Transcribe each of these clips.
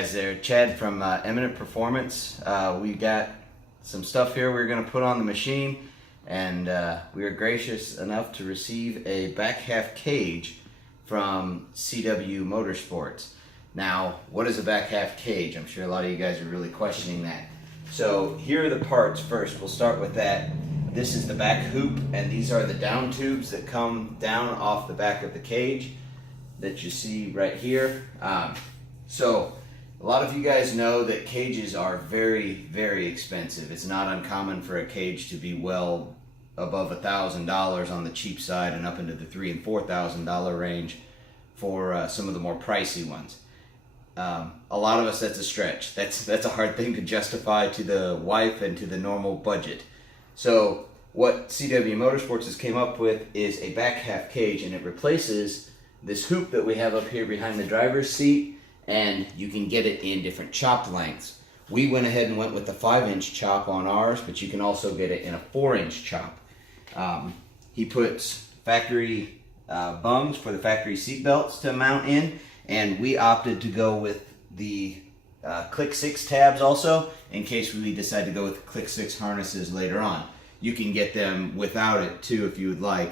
guys there. Chad from Eminent Performance. We got some stuff here we're going to put on the machine, and we are gracious enough to receive a back half cage from CW Motorsports. Now, what is a back half cage? I'm sure a lot of you guys are really questioning that. So here are the parts first. We'll start with that. This is the back hoop, and these are the down tubes that come down off the back of the cage that you see right here. So a lot of you guys know that cages are very, very expensive. It's not uncommon for a cage to be well above $1,000 on the cheap side and up into the $3,000 and $4,000 range for some of the more pricey ones. A lot of us, that's a stretch. That's a hard thing to justify to the wife and to the normal budget. So what CW Motorsports has came up with is a back half cage, and it replaces this hoop that we have up here behind the driver's seat, and you can get it in different chop lengths. We went ahead and went with the 5-inch chop on ours, but you can also get it in a 4-inch chop. He puts factory bungs for the factory seat belts to mount in, and we opted to go with the Click 6 tabs also, in case we decide to go with Click 6 harnesses later on. You can get them without it too if you would like.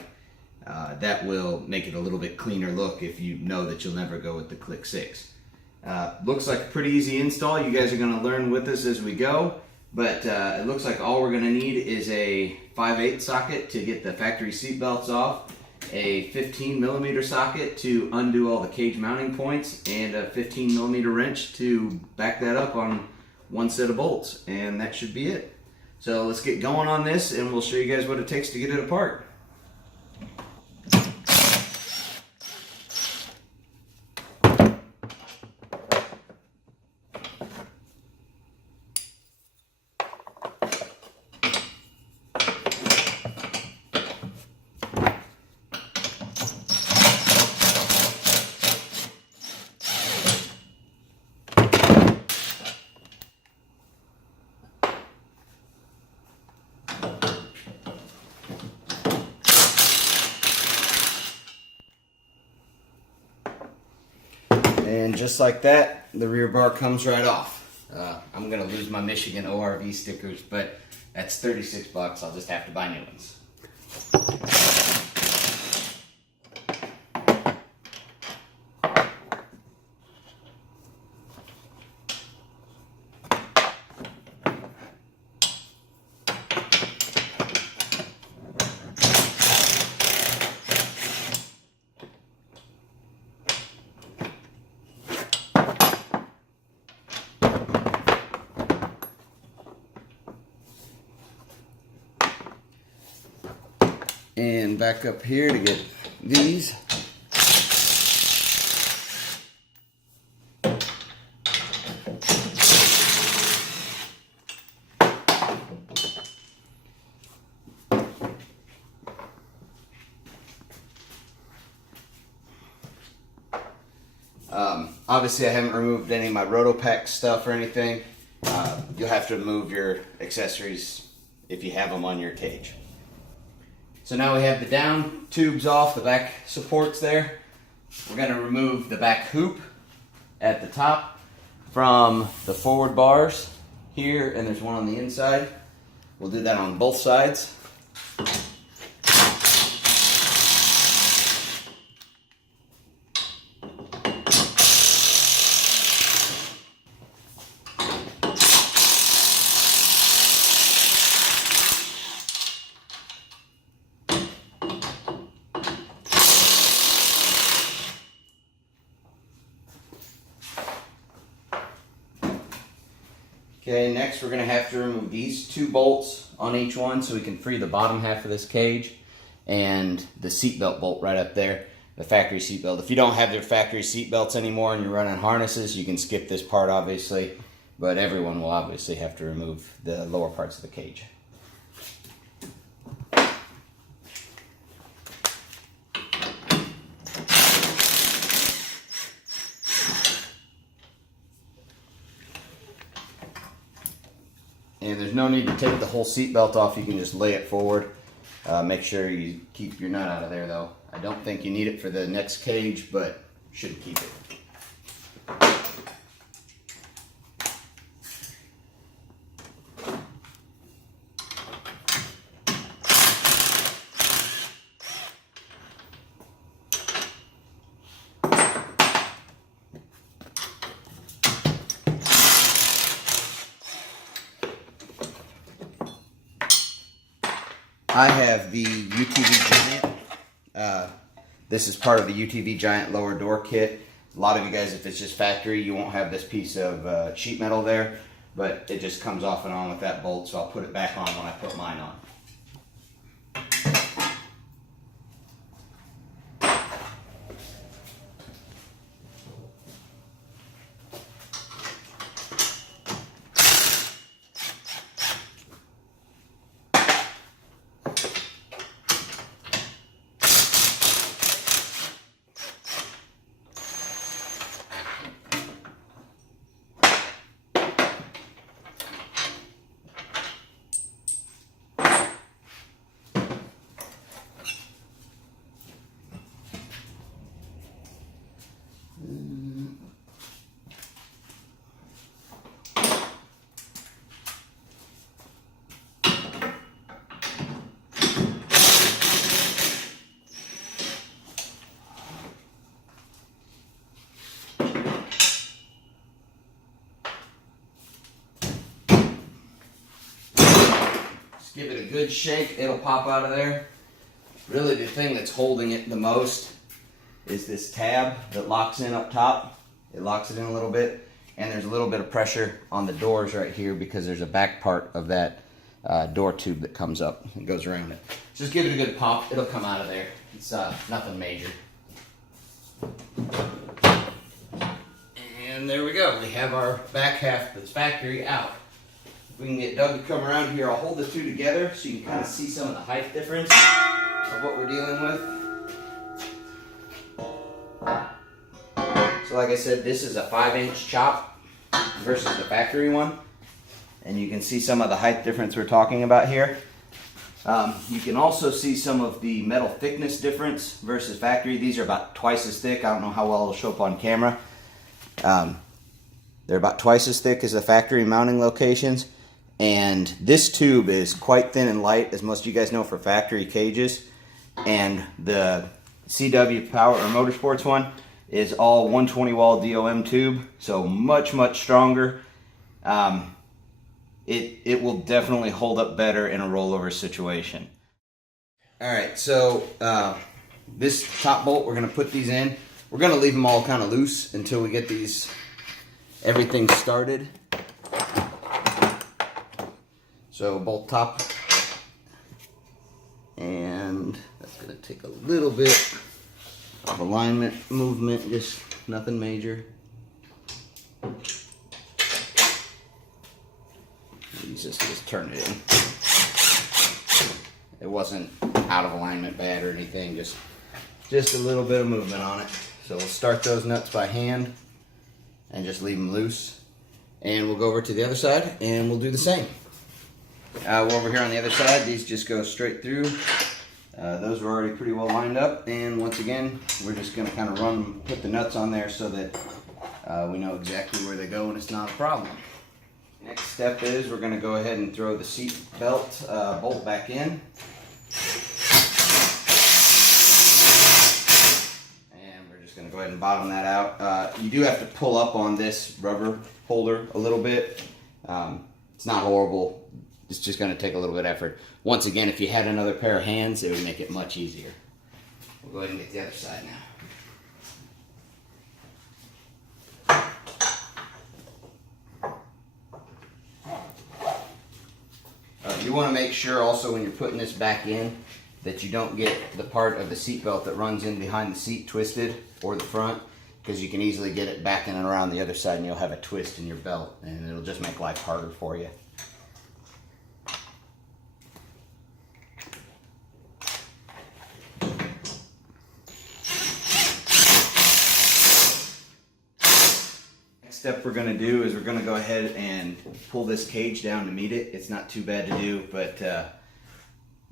That will make it a little bit cleaner look if you know that you'll never go with the Click 6. Looks like a pretty easy install. You guys are going to learn with us as we go, but it looks like all we're going to need is a 5/8 socket to get the factory seat belts off, a 15mm socket to undo all the cage mounting points, and a 15mm wrench to back that up on one set of bolts, and that should be it. So let's get going on this, and we'll show you guys what it takes to get it apart. And just like that, the rear bar comes right off. I'm gonna lose my Michigan ORV stickers, but that's 36 bucks. I'll just have to buy new ones. And back up here to get these. Obviously I haven't removed any of my Rotopack stuff or anything. You'll have to remove your accessories if you have them on your cage. So now we have the down tubes off, the back supports there. We're going to remove the back hoop at the top from the forward bars here, and there's one on the inside. We'll do that on both sides. Okay, next we're going to have to remove these 2 bolts on each one so we can free the bottom half of this cage and the seatbelt bolt right up there, the factory seatbelt. If you don't have your factory seatbelts anymore and you're running harnesses, you can skip this part obviously, but everyone will obviously have to remove the lower parts of the cage. And there's no need to take the whole seat belt off. You can just lay it forward. Make sure you keep your nut out of there though. I don't think you need it for the next cage, but should keep it. I have the UTV Giant. This is part of the UTV Giant lower door kit. A lot of you guys, if it's just factory, you won't have this piece of sheet metal there, but it just comes off and on with that bolt, so I'll put it back on when I put mine on. Give it a good shake, it'll pop out of there. Really the thing that's holding it the most is this tab that locks in up top. It locks it in a little bit, and there's a little bit of pressure on the doors right here because there's a back part of that door tube that comes up and goes around it. Just give it a good pop, it'll come out of there. It's nothing major. And there we go, we have our back half that's factory out. If we can get Doug to come around here, I'll hold the two together so you can kind of see some of the height difference of what we're dealing with. So like I said, this is a 5-inch chop versus the factory one. And you can see some of the height difference we're talking about here. You can also see some of the metal thickness difference versus factory. These are about twice as thick. I don't know how well it'll show up on camera. They're about twice as thick as the factory mounting locations. And this tube is quite thin and light, as most of you guys know, for factory cages. And the CW Power or Motorsports one is all 120 wall DOM tube, so much stronger. It will definitely hold up better in a rollover situation. All right, so this top bolt, we're gonna put these in. We're gonna leave them all kind of loose until we get everything started. So bolt top, and that's gonna take a little bit of alignment movement, just nothing major. Just turn it in. It wasn't out of alignment bad or anything, just a little bit of movement on it. So we'll start those nuts by hand and just leave them loose. And we'll go over to the other side and we'll do the same. We're over here on the other side, these just go straight through. Those are already pretty well lined up, and once again, we're just going to kind of put the nuts on there so that we know exactly where they go and it's not a problem. Next step is we're going to go ahead and throw the seat belt bolt back in. And we're just going to go ahead and bottom that out. You do have to pull up on this rubber holder a little bit. It's not horrible. It's just going to take a little bit of effort. Once again, if you had another pair of hands, it would make it much easier. We'll go ahead and get the other side now. You want to make sure also when you're putting this back in that you don't get the part of the seat belt that runs in behind the seat twisted, or the front, because you can easily get it back in and around the other side and you'll have a twist in your belt and it'll just make life harder for you. Step we're going to do is we're going to go ahead and pull this cage down to meet it. It's not too bad to do, but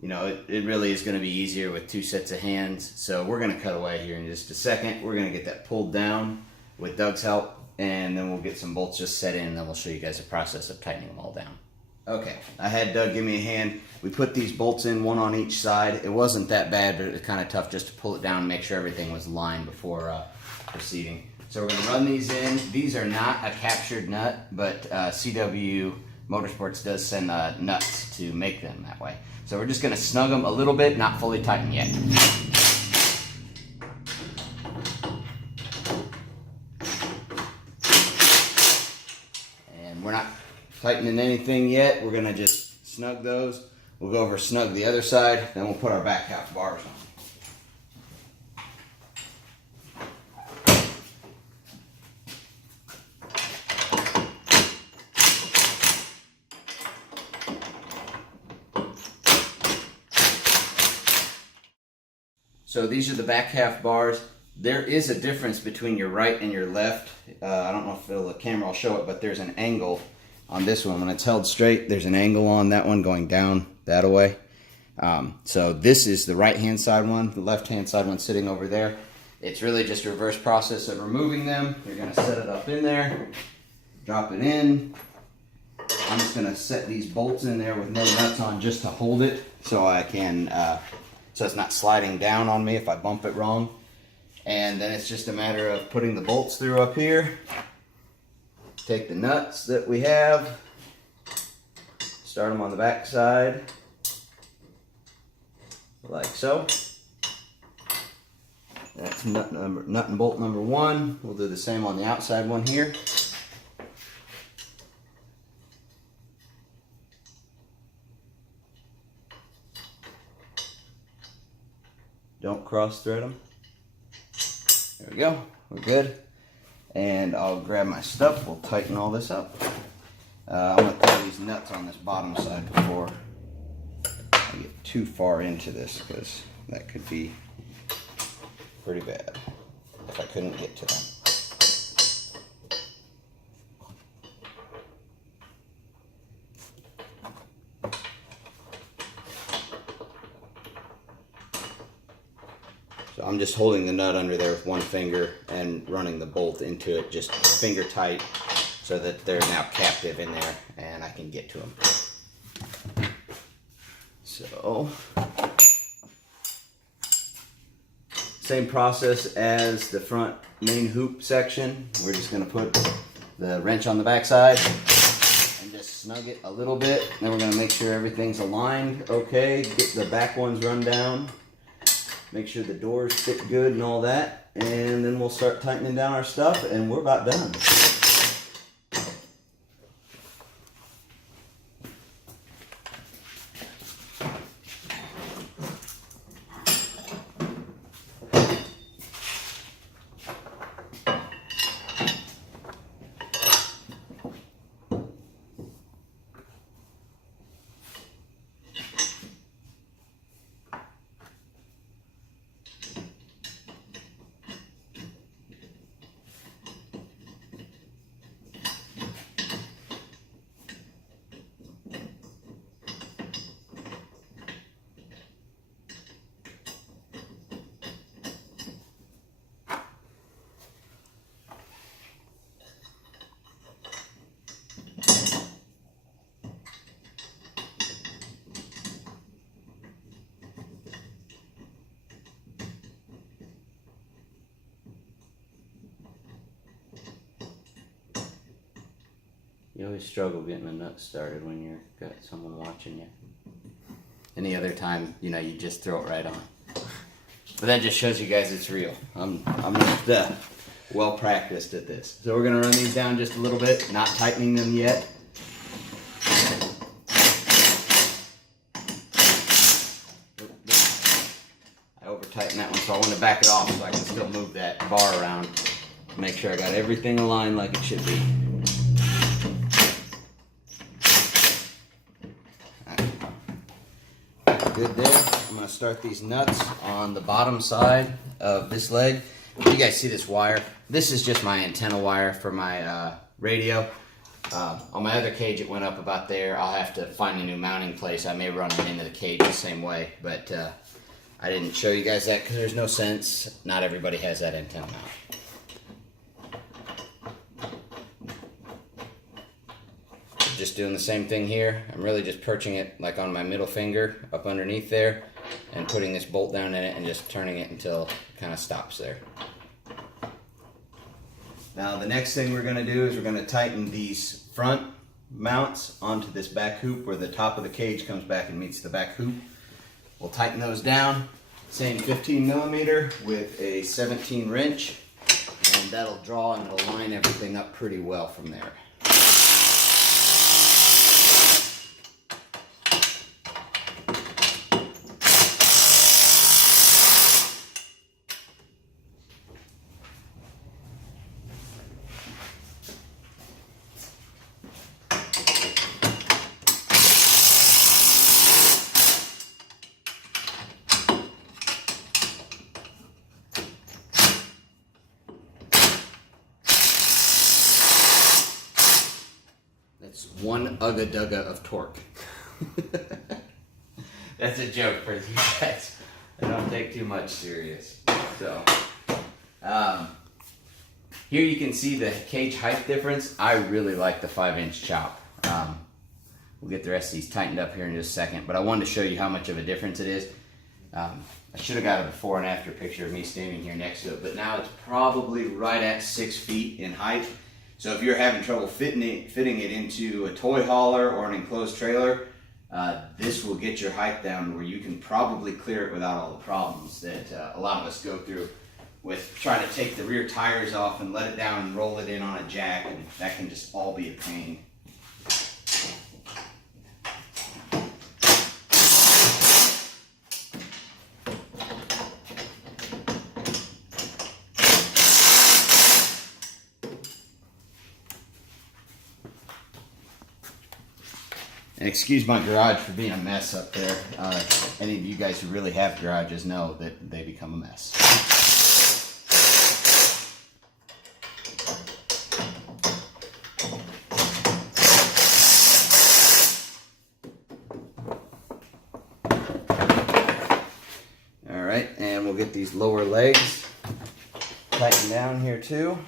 you know, it really is going to be easier with two sets of hands. So we're going to cut away here in just a second. We're going to get that pulled down with Doug's help, and then we'll get some bolts just set in, and then we'll show you guys the process of tightening them all down. Okay, I had Doug give me a hand. We put these bolts in, one on each side. It wasn't that bad, but it was kind of tough just to pull it down and make sure everything was lined before proceeding. So we're going to run these in. These are not a captured nut, but CW Motorsports does send nuts to make them that way. So we're just going to snug them a little bit, not fully tighten yet. And we're not tightening anything yet. We're going to just snug those. We'll go over snug the other side, then we'll put our back half bars on. So these are the back half bars. There is a difference between your right and your left. I don't know if the camera will show it, but there's an angle on this one. When it's held straight, there's an angle on that one going down that way. So this is the right hand side one, the left hand side one sitting over there. It's really just a reverse process of removing them. You're gonna set it up in there, drop it in. I'm just gonna set these bolts in there with no nuts on just to hold it so I can, so it's not sliding down on me if I bump it wrong. And then it's just a matter of putting the bolts through up here. Take the nuts that we have, start them on the back side, like so. That's nut and bolt number one. We'll do the same on the outside one here. Don't cross thread them. There we go, we're good. And I'll grab my stuff, we'll tighten all this up. I'm gonna throw these nuts on this bottom side before I get too far into this, because that could be pretty bad if I couldn't get to them. So I'm just holding the nut under there with one finger and running the bolt into it just finger tight so that they're now captive in there and I can get to them. So, same process as the front main hoop section. We're just going to put the wrench on the back side and just snug it a little bit. Then we're going to make sure everything's aligned okay, get the back ones run down. Make sure the doors fit good and all that, and then we'll start tightening down our stuff, and we're about done. You always struggle getting the nuts started when you've got someone watching you. Any other time, you know, you just throw it right on. But that just shows you guys it's real. I'm not well practiced at this. So we're gonna run these down just a little bit, not tightening them yet. I over tightened that one, so I want to back it off so I can still move that bar around. Make sure I got everything aligned like it should be. Good there. I'm going to start these nuts on the bottom side of this leg. You guys see this wire? This is just my antenna wire for my radio. On my other cage it went up about there. I'll have to find a new mounting place. I may run it into the cage the same way, but I didn't show you guys that because there's no sense. Not everybody has that antenna mount. Just doing the same thing here. I'm really just perching it like on my middle finger up underneath there and putting this bolt down in it and just turning it until it kind of stops there. Now the next thing we're going to do is we're going to tighten these front mounts onto this back hoop where the top of the cage comes back and meets the back hoop. We'll tighten those down. Same 15 millimeter with a 17 wrench, and that'll draw and it'll line everything up pretty well from there. One ugga dugga of torque. That's a joke for you guys. I don't take too much serious. So, here you can see the cage height difference. I really like the 5-inch chop. We'll get the rest of these tightened up here in just a second, but I wanted to show you how much of a difference it is. I should have got a before and after picture of me standing here next to it, but now it's probably right at 6 feet in height. So if you're having trouble fitting it into a toy hauler or an enclosed trailer, this will get your height down where you can probably clear it without all the problems that a lot of us go through with trying to take the rear tires off and let it down and roll it in on a jack, and that can just all be a pain. And excuse my garage for being a mess up there. Any of you guys who really have garages know that they become a mess. All right, and we'll get these lower legs tightened down here too.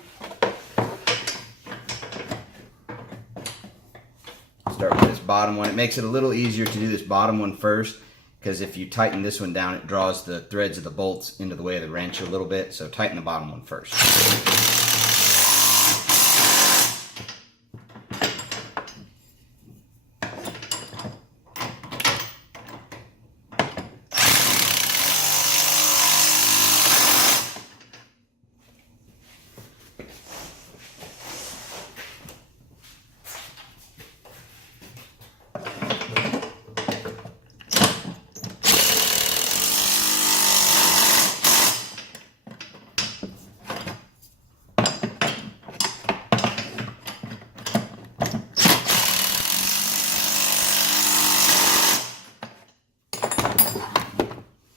Start with this bottom one. It makes it a little easier to do this bottom one first, because if you tighten this one down, it draws the threads of the bolts into the way of the wrench a little bit. So tighten the bottom one first.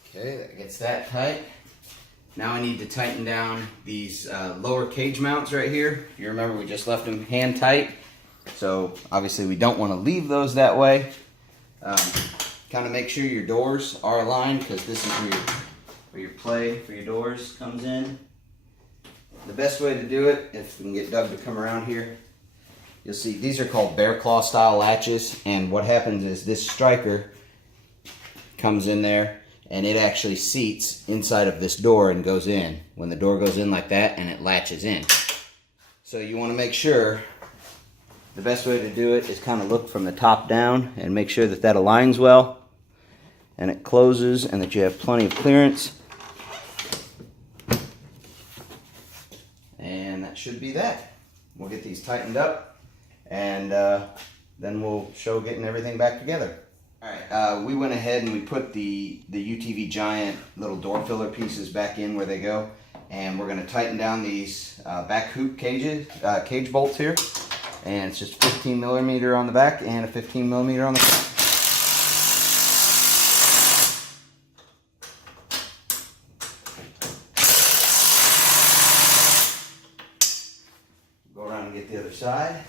Okay, that gets that tight. Now I need to tighten down these lower cage mounts right here. You remember we just left them hand tight, so obviously we don't want to leave those that way. Kind of make sure your doors are aligned, because this is where your play for your doors comes in. The best way to do it, if we can get Doug to come around here, you'll see these are called bear claw style latches, and what happens is this striker comes in there and it actually seats inside of this door and goes in. When the door goes in like that, and it latches in. So you want to make sure, the best way to do it is kind of look from the top down and make sure that that aligns well and it closes and that you have plenty of clearance. And that should be that. We'll get these tightened up, and then we'll show getting everything back together. Alright, we went ahead and we put the UTV Giant little door filler pieces back in where they go, and we're going to tighten down these back hoop cage bolts here, and it's just 15 millimeter on the back and a 15 millimeter on the front. Go around and get the other side.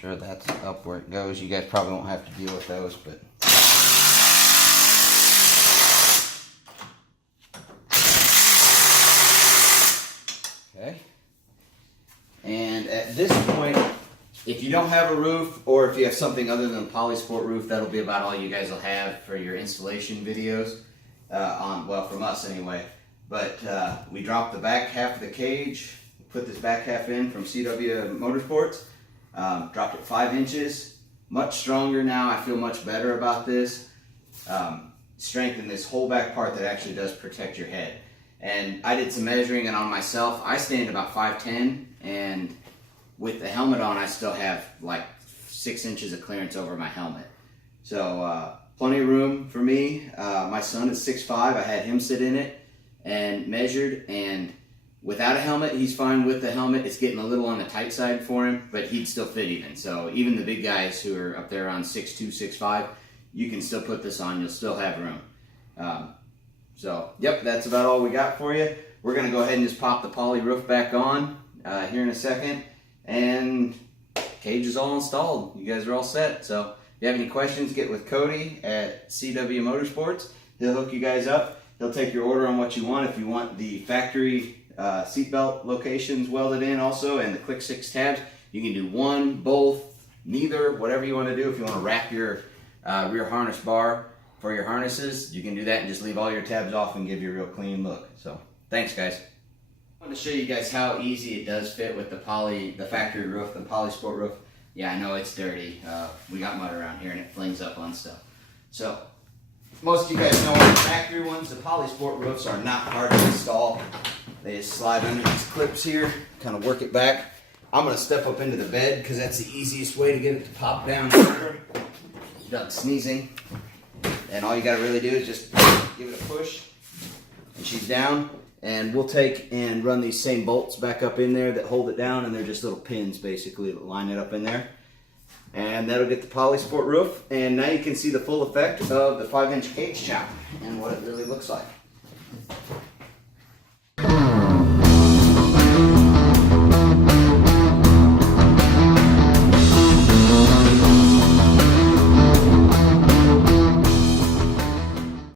Sure that's up where it goes. You guys probably won't have to deal with those, but okay. And at this point, if you don't have a roof, or if you have something other than a Polysport roof, that'll be about all you guys will have for your installation videos. from us anyway. But we dropped the back half of the cage, put this back half in from CW Motorsports, dropped it 5 inches, much stronger now. I feel much better about this. Strengthened this whole back part that actually does protect your head. And I did some measuring, and on myself, I stand about 5'10", and with the helmet on, I still have like 6 inches of clearance over my helmet. So plenty of room for me. My son is 6'5". I had him sit in it and measured, and without a helmet, he's fine. With the helmet, it's getting a little on the tight side for him, but he'd still fit even. So even the big guys who are up there around 6'2", 6'5", you can still put this on. You'll still have room. So, yep, that's about all we got for you. We're going to go ahead and just pop the poly roof back on here in a second. And cage is all installed. You guys are all set. So, if you have any questions, get with Cody at CW Motorsports. He'll hook you guys up. He'll take your order on what you want. If you want the factory seatbelt locations welded in also, and the Click 6 tabs, you can do one, both, neither, whatever you want to do. If you want to wrap your rear harness bar for your harnesses, you can do that and just leave all your tabs off and give you a real clean look. So, thanks guys. I want to show you guys how easy it does fit with the factory roof, the Motorsport roof. Yeah, I know it's dirty. We got mud around here and it flings up on stuff. So, most of you guys know on the factory ones, the Motorsport roofs are not hard to install. They just slide under these clips here, kind of work it back. I'm going to step up into the bed because that's the easiest way to get it to pop down. Done sneezing. And all you got to really do is just give it a push, and she's down. And we'll take and run these same bolts back up in there that hold it down, and they're just little pins basically that line it up in there. And that'll get the Motorsport roof. And now you can see the full effect of the 5-inch cage chop and what it really looks like.